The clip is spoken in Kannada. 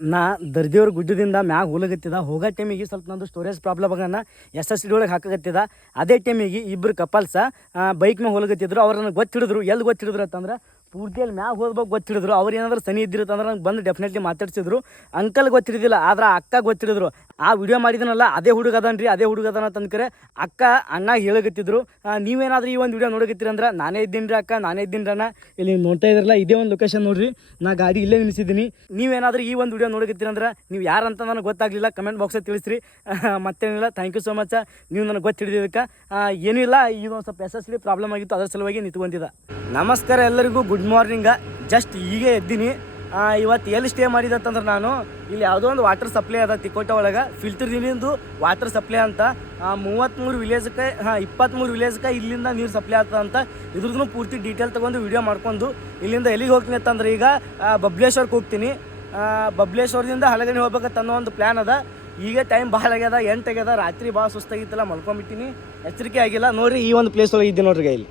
ನಾ ದರ್ದಿಯವ್ರ ಗುಡ್ಡದಿಂದ ಮ್ಯಾಗ ಹೋಗತ್ತಿದ ಹೋಗೋ ಟೈಮಿಗೆ ಸ್ವಲ್ಪ ನಂದು ಸ್ಟೋರೇಜ್ ಪ್ರಾಬ್ಲಮ್ ಆಗನ SSD ಒಳಗೆ ಹಾಕಕತ್ತಿದ. ಅದೇ ಟೈಮಿಗೆ ಇಬ್ಬರು ಕಪಲ್ಸ ಬೈಕ್ ಮ್ಯಾಗ ಹೋಗತ್ತಿದ್ರು. ಅವ್ರು ನನಗೆ ಗೊತ್ತಿಡಿದ್ರು. ಎಲ್ಲಿ ಗೊತ್ತಿಡಿದ್ರು ಅಂತಂದ್ರೆ ಪೂರ್ತಿಯಲ್ಲಿ ಮ್ಯಾಗ ಹೋಗ್ಬೇಕು ಗೊತ್ತಿಡಿದ್ರು. ಅವ್ರು ಏನಾದ್ರು ಸನಿ ಇದ್ದಿರುತ್ತಂದ್ರೆ ನಂಗೆ ಬಂದು ಡೆಫಿನೆಟ್ಲಿ ಮಾತಾಡ್ಸಿದ್ರು. ಅಂಕಲ್ ಗೊತ್ತಿಡಿದಿಲ್ಲ, ಆದ್ರೆ ಅಕ್ಕ ಗೊತ್ತಿಡಿದ್ರು. ಆ ವಿಡಿಯೋ ಮಾಡಿದನಲ್ಲ ಅದೇ ಹುಡುಗ ಅದನ್ರಿ, ಅದೇ ಹುಡುಗ ಅದನ್ನ ತಂದ್ಕರೆ ಅಕ್ಕ ಅಣ್ಣ ಹೇಳಕತ್ತಿದ್ರು. ನೀವೇನಾದ್ರೂ ಈ ಒಂದು ವಿಡಿಯೋ ನೋಡಕತ್ತೀರಿ ಅಂದ್ರೆ ನಾನೇ ಇದ್ದೀನಿ ರೀ ಅಕ್ಕ, ನಾನೇ ಇದ್ದೀನಿ ಅಣ್ಣ. ಇಲ್ಲಿ ನೀವು ನೋಡ್ತಾ ಇದ್ರಲ್ಲ ಇದೇ ಒಂದು ಲೊಕೇಶನ್ ನೋಡ್ರಿ. ನಾ ಗಾಡಿ ಇಲ್ಲೇ ನಿಲ್ಲಿಸಿದ್ದೀನಿ. ನೀವೇನಾದ್ರೂ ಈ ಒಂದು ವಿಡಿಯೋ ನೋಡಕತ್ತೀರಿ ಅಂದ್ರೆ ನೀವು ಯಾರಂತ ನನಗೆ ಗೊತ್ತಾಗಲಿಲ್ಲ, ಕಮೆಂಟ್ ಬಾಕ್ಸಲ್ಲಿ ತಿಳಿಸ್ರಿ. ಮತ್ತೇನಿಲ್ಲ, ಥ್ಯಾಂಕ್ ಯು ಸೋ ಮಚ್. ನೀವು ನನಗೆ ಗೊತ್ತಿಡಿದಕ್ಕೆ ಏನೂ ಇಲ್ಲ. ಈಗ ಒಂದು ಸ್ವಲ್ಪ SSD ಪ್ರಾಬ್ಲಮ್ ಆಗಿತ್ತು, ಅದರ ಸಲುವಾಗಿ ನಿಂತ್ಕೊಂತಿದ್ದ. ನಮಸ್ಕಾರ ಎಲ್ಲರಿಗೂ, ಗುಡ್ ಮಾರ್ನಿಂಗ. ಜಸ್ಟ್ ಈಗ ಎದ್ದೀನಿ. ಇವತ್ತು ಎಲ್ಲಿ ಸ್ಟೇ ಮಾಡಿದೆ ಅಂತಂದ್ರೆ ನಾನು ಇಲ್ಲಿ ಯಾವುದೋ ಒಂದು ವಾಟರ್ ಸಪ್ಲೈ ಅದ ತಿಕೋಟ ಒಳಗೆ, ಫಿಲ್ಟರ್ ನೀರಿಂದು ವಾಟರ್ ಸಪ್ಲೈ ಅಂತ. 33 ವಿಲೇಜ್ಗೆ 23 ವಿಲೇಜ್ಗೆ ಇಲ್ಲಿಂದ ನೀರು ಸಪ್ಲೈ ಆಗ್ತದೆ ಅಂತ. ಇದ್ರದ್ದು ಪೂರ್ತಿ ಡೀಟೇಲ್ ತೊಗೊಂಡು ವಿಡಿಯೋ ಮಾಡ್ಕೊಂಡು ಇಲ್ಲಿಂದ ಎಲ್ಲಿಗೆ ಹೋಗ್ತೀನಿ ಅಂತಂದ್ರೆ ಈಗ ಬಬ್ಲೇಶ್ವರ್ಗೆ ಹೋಗ್ತೀನಿ. ಬಬ್ಲೇಶ್ವರದಿಂದ ಹಲಗಣಿ ಹೋಗ್ಬೇಕಂತ ಅನ್ನೋ ಒಂದು ಪ್ಲ್ಯಾನ್ ಅದ. ಈಗ ಟೈಮ್ ಭಾಳ ಆಗ್ಯದ, 8 ಆಗ್ಯದ. ರಾತ್ರಿ ಭಾಳ ಸುಸ್ತಾಗಿತ್ತಲ್ಲ, ಮಲ್ಕೊಂಬಿಟ್ಟಿನಿ, ಎಚ್ಚರಿಕೆ ಆಗಿಲ್ಲ. ನೋಡಿರಿ ಈ ಒಂದು ಪ್ಲೇಸ್ ಒಳಗೆ ಇದ್ದೀನಿ ನೋಡ್ರಿ ಇಲ್ಲಿ.